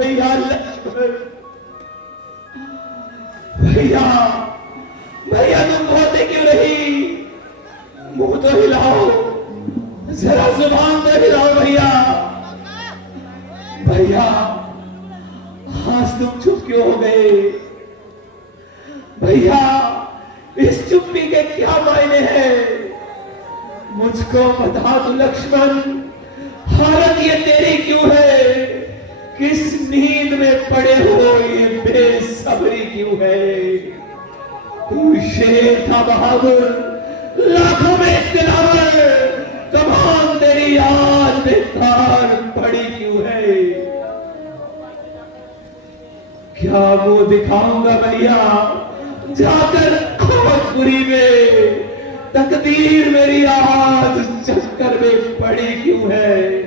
भैया लक्ष्मण, भैया भैया तुम बोलते क्यों नहीं? मुंह तो हिलाओ, जरा जुबान तो हिलाओ भैया। भैया आज तुम चुप क्यों हो गए? भैया इस चुप्पी के क्या मायने हैं? मुझको बता तू लक्ष्मण, हालत ये तेरी क्यों है? किस नींद में पड़े हो ये बेसब्री क्यों है? तू शेर था बहादुर, लाखों में दिलावर, कमान तेरी आज बेकार पड़ी क्यों है? क्या मुंह दिखाऊंगा भैया जाकर खोजपुरी में? तकदीर मेरी आज चक्कर में पड़ी क्यों है?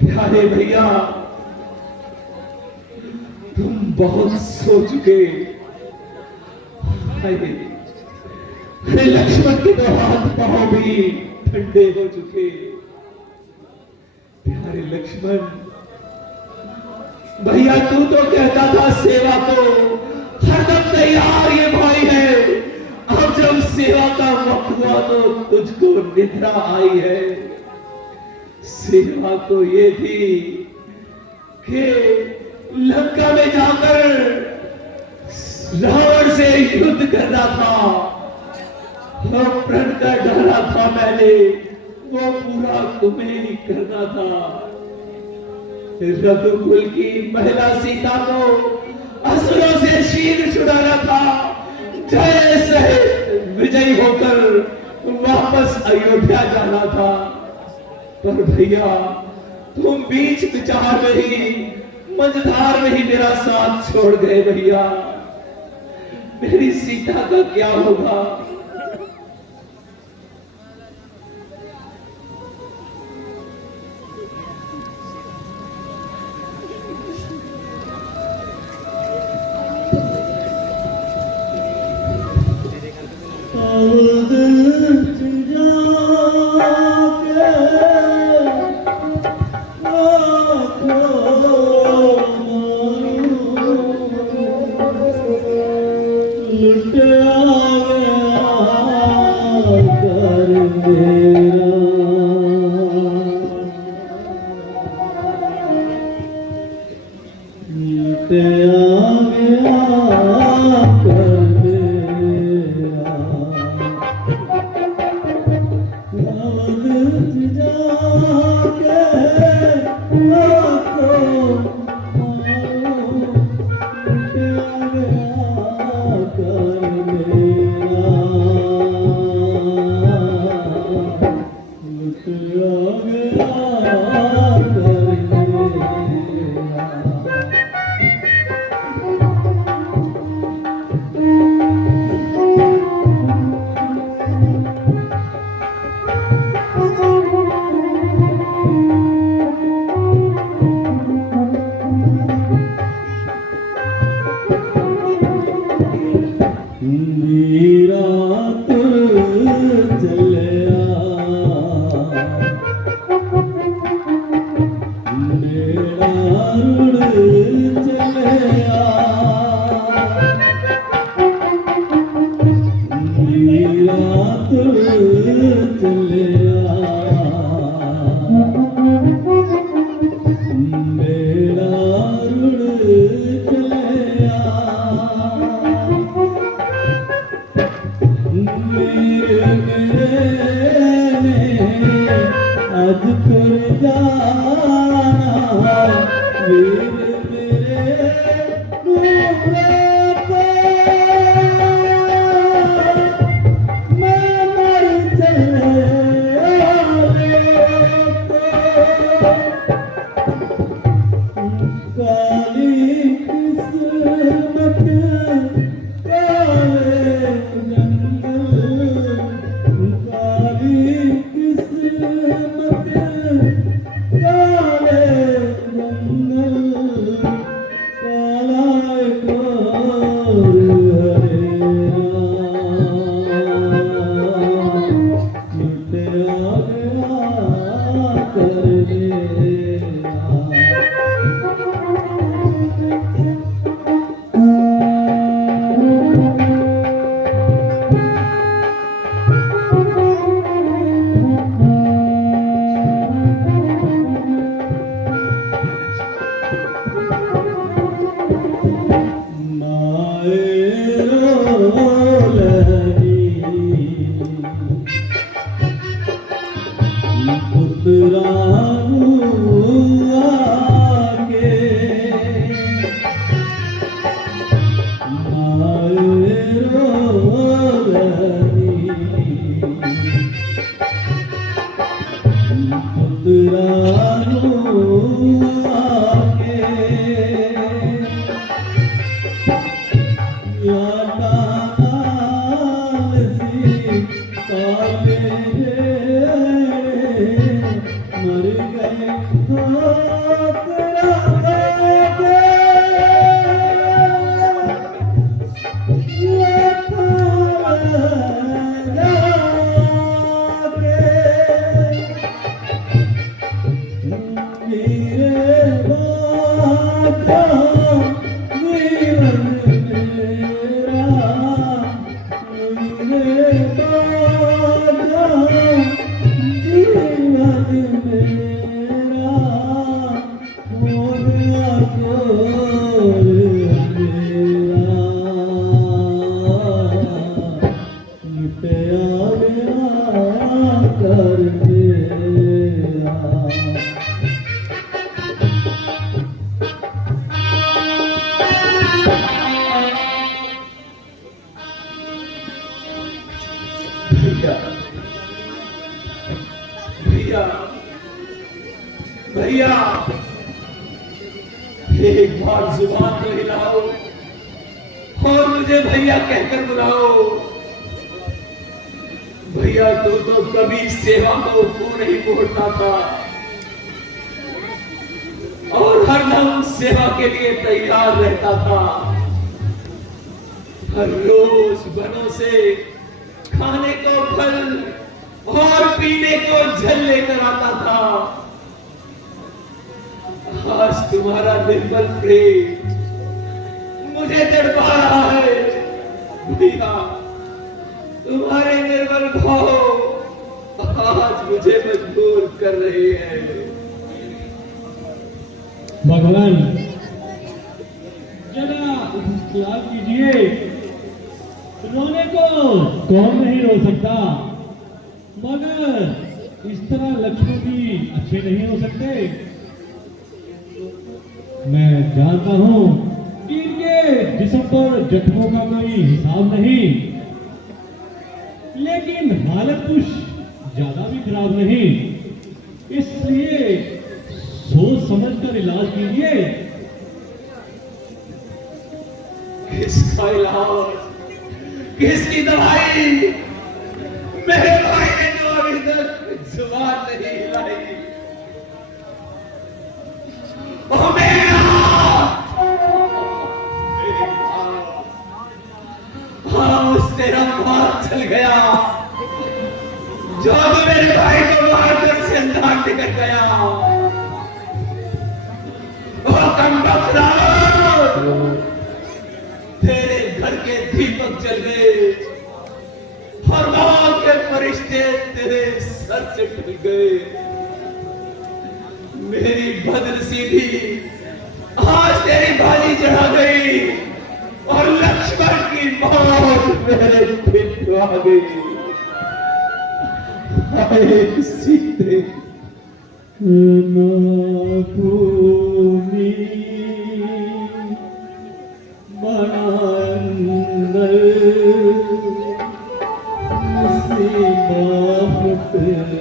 प्यारे भैया तुम बहुत सो चुके। अरे लक्ष्मण के तो हाथ पांव भी ठंडे हो चुके। प्यारे लक्ष्मण भैया तू तो कहता था सेवा को हरदम तैयार ये भाई है। अब जब सेवा का वक्त हुआ तो तुझको निद्रा आई है। सेवा तो ये थी कि लंका में जाकर रावण से युद्ध करना था। वो प्रण का डाला था मैंने, वो पूरा तुम्हें ही करना था। रघुकुल की महिला सीता को असुरों से शीघ्र छुड़ाना था। जय सहित विजयी होकर वापस अयोध्या जाना था। पर भैया तुम बीच विचार में ही, मझधार में ही मेरा साथ छोड़ गए। भैया मेरी सीता का क्या होगा? पुत्रानु आगे आए रोवनी पुत्रानु आगे लाला सी काले मर गए भैया भैया भैया एक बार जुबान को हिलाओ और मुझे भैया कहकर बुलाओ। भैया तू तो कभी सेवा को मुंह नहीं मोड़ता था और हरदम सेवा के लिए तैयार रहता था। हर रोज बनों से खाने को फल और पीने को जल लेकर आता था। आज तुम्हारा निर्मल प्रेम मुझे तड़पा रहा है। भैया तुम्हारे निर्मल भाव आज मुझे मजबूर कर रहे हैं। भगवान जरा ख्याल कीजिए, रोने को कौन नहीं रो सकता, मगर इस तरह लक्ष्मण भी अच्छे नहीं हो सकते। मैं जानता हूं कि इनके जिस्म पर जख्मों का कोई हिसाब नहीं, लेकिन हालत कुछ ज्यादा भी खराब नहीं, इसलिए सोच समझकर इलाज कीजिए। किसका इलाज, किसकी दवाई? मेरे भाई ने तो अभी तक जुबान नहीं हिलाई। ओ मेरा हाँ, तेरा मार चल गया जो तो मेरे भाई को मारकर जिंदा निकल गया। ओ कमबख्त, तेरे घर के दीपक जल गए और मौत के फरिश्ते तेरे सर से टूट गए। मेरी बदनसीबी आज तेरी बाली चढ़ा गई और लक्ष्मण की मौत मेरे पिंड आ गई। हाय सीते भूमि मंदर मुसीबत गया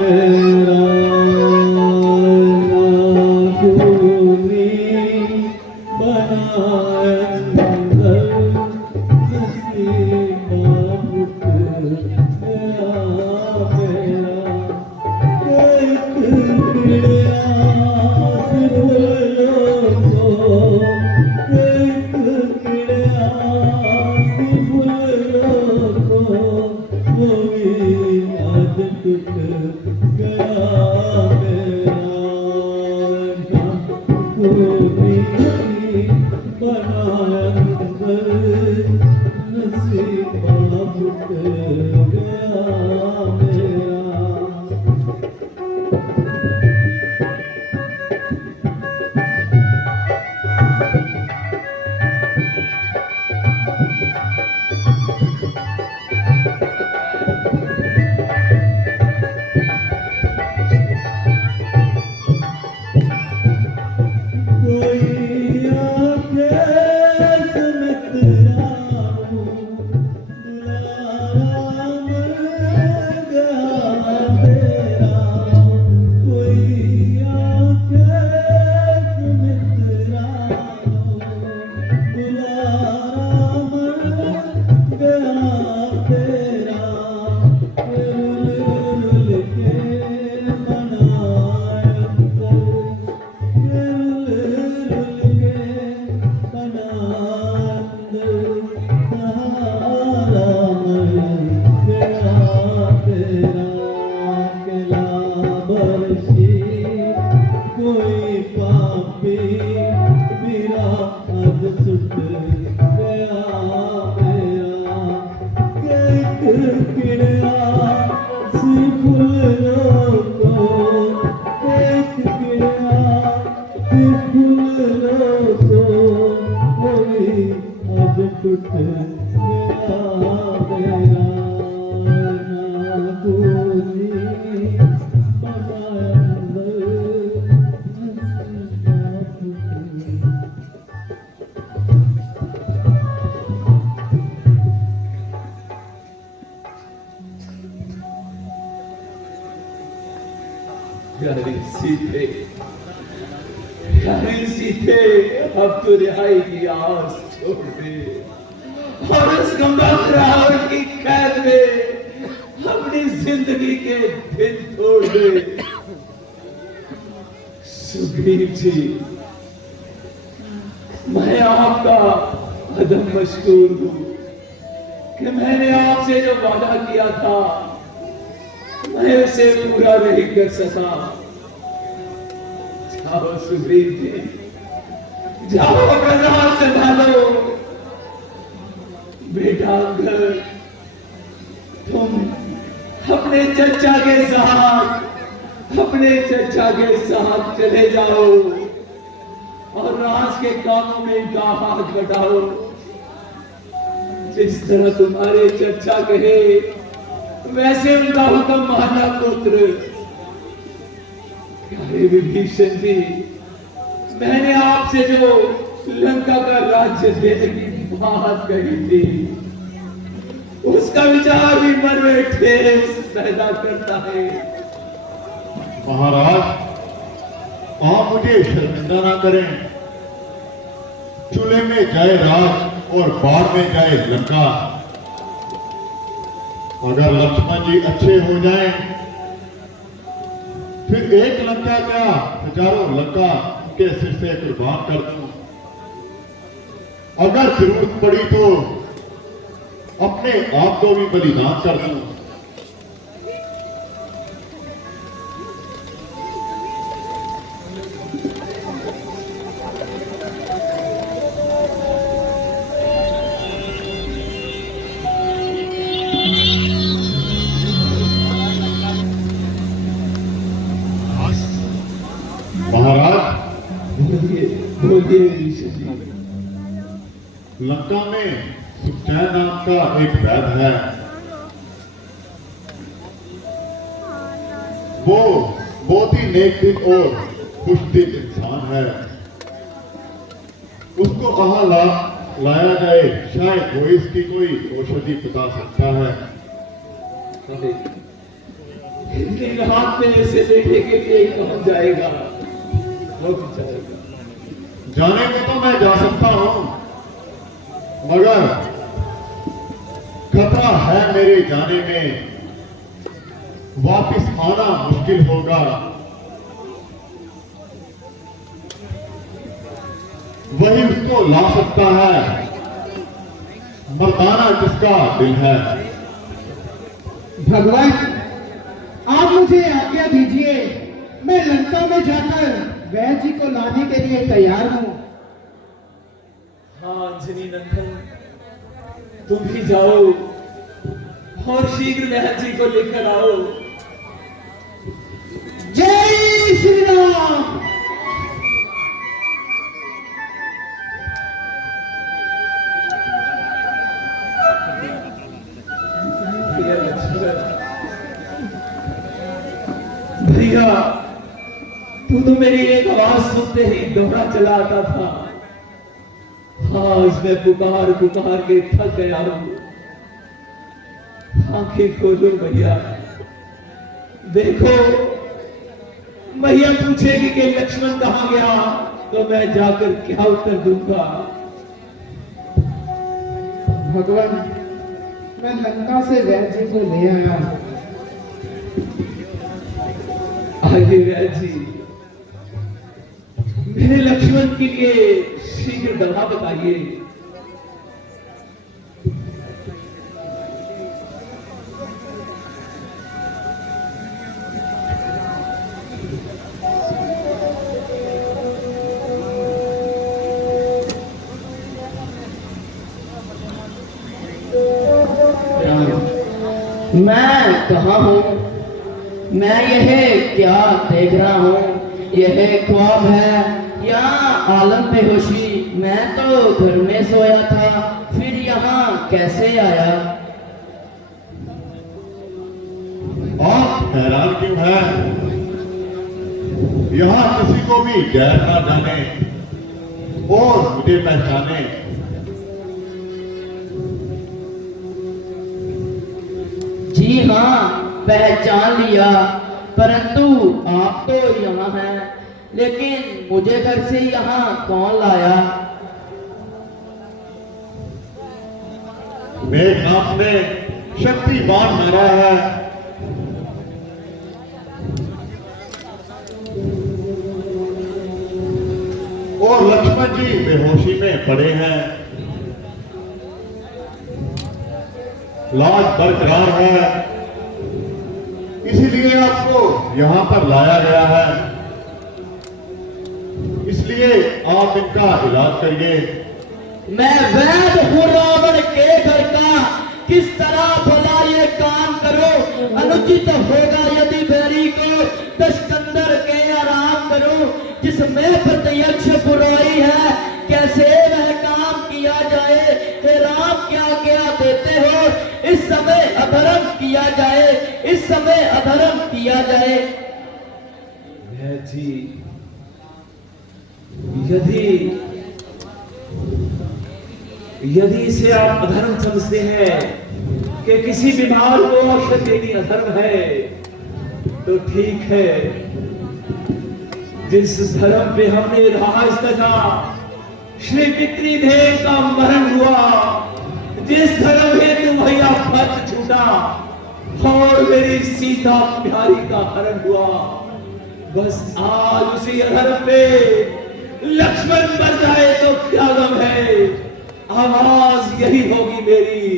मेरा भूमि मंदर मुसीबत गया मेरा। प्यारे सीते, प्यारे सीते, अब तो रिहाई की आस छोड़ दे और उस गंभीर रावण की कैद में अपनी जिंदगी के दिन तोड़ दे। सुग्रीव जी, मैं आपका अदम मशहूर हूं कि मैंने आपसे जो वादा किया था मैं उसे पूरा नहीं कर सका। जाओ सुग्रीव जी, जाओ अपना राज संभालो। बेटा अंगद, तुम अपने चचा के साथ चले जाओ और राज के कामों में इनका हाथ बटाओ। जिस तरह तुम्हारे चचा कहे वैसे उनका हुक्म माना पुत्र। प्यारे विभीषण जी, मैंने आपसे जो लंका का राज्य देने की बात कही थी उसका विचार भी मन में ठेस पैदा करता है। महाराज, आप मुझे शर्मिंदा ना करें। चूल्हे में जाए राज और बाढ़ में जाए लंका। अगर लक्ष्मण जी अच्छे हो जाएं, फिर एक लंका क्या हजारों लंका उनके सिर से कुर्बान कर दूं। अगर जरूरत पड़ी तो अपने आप को भी बलिदान कर दूं। महाराज, बोलिए विभीषण जी। लंका में सुखचैन नाम का एक वैद्य है। वो बहुत ही नेक दिल और खुश दिल इंसान है। उसको कहाँ लाया जाए, शायद वो इसकी कोई औषधि बता सकता है। इतनी रात में ऐसे लेने के लिए कौन जाएगा? जाने को तो मैं जा सकता हूं, मगर खतरा है मेरे जाने में। वापिस आना मुश्किल होगा। वही उसको ला सकता है, मर्दाना जिसका दिल है। भगवान, आप मुझे आज्ञा दीजिए, मैं लंका में जाकर वैद्य जी को लाने के लिए तैयार हूं। हाँ अंजनी नंदन, तुम भी जाओ और शीघ्र वैद्य जी को लेकर आओ। जय श्री राम। भैया, तू तो मेरी एक आवाज सुनते ही दौड़ा चला आता था। हाँ, मैं पुकार पुकार के थक गया हूं। आंखें खोलो भैया, देखो। भैया पूछेगी कि लक्ष्मण कहां गया, तो मैं जाकर क्या उत्तर दूंगा? भगवान, मैं लंका से वैद्य जी को ले आया हूं। आइए वैद्य जी, मेरे लक्ष्मण के लिए शीघ्र दवा बताइए। मैं कहाँ हूँ? मैं यह क्या देख रहा हूँ? यह ख्वाब है या आलम बेहोशी? मैं तो घर में सोया था, फिर यहाँ कैसे आया? आप हैरान क्यों हैं? यहाँ किसी को भी गैर ना जाने और मुझे पहचाने। जी हाँ, पहचान लिया। परंतु आप तो यहाँ हैं, लेकिन मुझे घर से यहाँ कौन लाया? मेघनाथ ने शक्ति बाण मारा है। और लक्ष्मण जी बेहोशी में पड़े हैं। लाज बरकरार है, इसीलिए आपको यहां पर लाया गया है। इसलिए आप इनका इलाज करिए। मैं वैद हूँ रावण के घर का, किस तरह भला ये काम करो? अनुचित होगा यदि बैरी को दशकंदर के आराम करो। जिसमें प्रत्यक्ष बुराई है, कैसे वह काम किया जाए? हे राम क्या क्या देते हो? इस समय अधर्म किया जाए, इस समय अधर्म किया जाए। जी, यदि इसे आप अधर्म समझते हैं कि किसी बीमार को औषध देनी अधर्म है, तो ठीक है। जिस धर्म पे हमने राज तजा श्री पितृदेव का मरण हुआ, जिस धर्म हेतु भैया पद छूटा और मेरी सीता प्यारी का हरण हुआ, बस आज उसी अधर्म पे लक्ष्मण मर जाए तो क्या गम है। आवाज यही होगी मेरी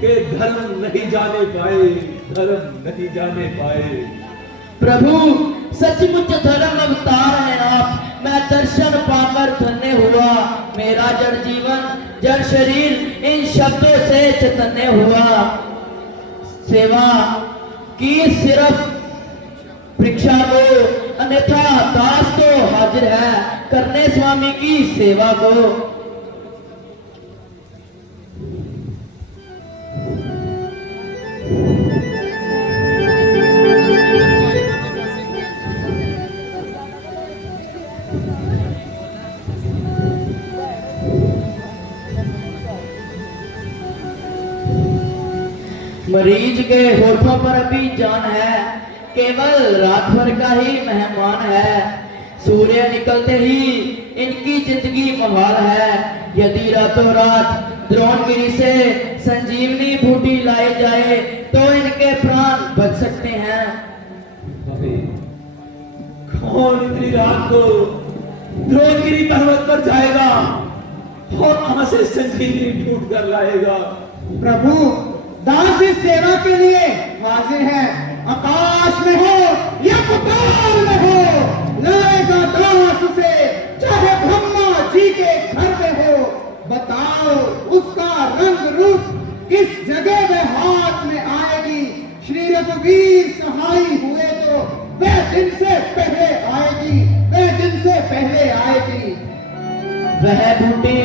कि धर्म नहीं जाने पाए, धर्म नहीं जाने पाए। प्रभु सचमुच धर्म अवतार है आप, मैं दर्शन पाकर धन्य हुआ। मेरा जड़ जीवन जड़ शरीर इन शब्दों से चैतन्य हुआ। सेवा की सिर्फ परीक्षा को, अन्यथा दास तो हाजिर है करने स्वामी की सेवा को। मरीज के होठों पर अभी जान है, केवल रात भर का ही मेहमान है। सूर्य निकलते ही इनकी जिंदगी महाल है। यदि रातों रात द्रोणगिरी से संजीवनी बूटी लाई जाए तो इनके प्राण बच सकते हैं। कौन इतनी रात को द्रोणगिरी पर्वत पर जाएगा और वहां से संजीवनी ढूंढ कर लाएगा? प्रभु दास इस सेवा के लिए हाजिर है। आकाश में हो या पाताल में हो, लाएगा दास उसे, चाहे ब्रह्मा जी के घर में हो। बताओ उसका रंग रूप किस जगह वह हाथ में आएगी। श्री रघुवीर सहाय हुए तो वह दिन से पहले आएगी, वह दिन से पहले आएगी। वह बूटी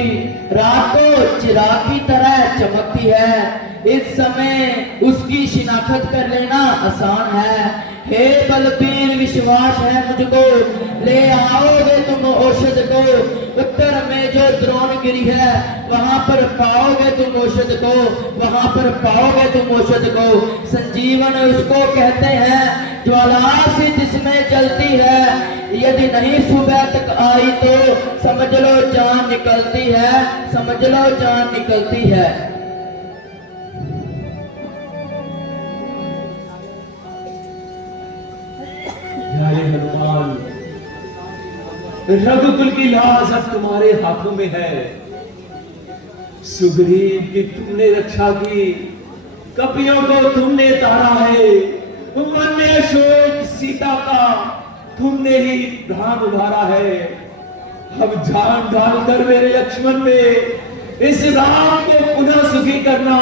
रात को चिराग की तरह चमकती है। इस समय उसकी शिनाख्त कर लेना आसान है। हे बलबीर विश्वास है मुझको, ले आओगे तुम औषध को। उत्तर में जो द्रोणगिरी है वहां पर पाओगे तुम औषध को, वहां पर पाओगे तुम औषध को। संजीवन उसको कहते हैं, ज्वाला से जिसमें जलती है। यदि नहीं सुबह तक आई तो समझ लो जान निकलती है, समझ लो जान निकलती है। हनुमान, रघुकुल की लाज अब तुम्हारे हाथों में है। सुग्रीव की तुमने रक्षा की, कपियों को तुमने तारा है। वन में अशोक सीता का तुमने ही प्राण उभारा है। अब जान डालकर मेरे लक्ष्मण में इस राम को पुनः सुखी करना।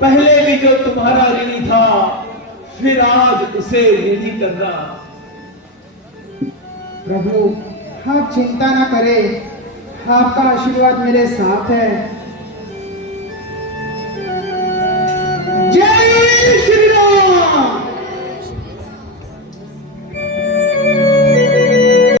पहले भी जो तुम्हारा ऋणी था, फिर आज उसे ऋणी करना। प्रभु आप चिंता ना करें, आपका आशीर्वाद मेरे साथ है।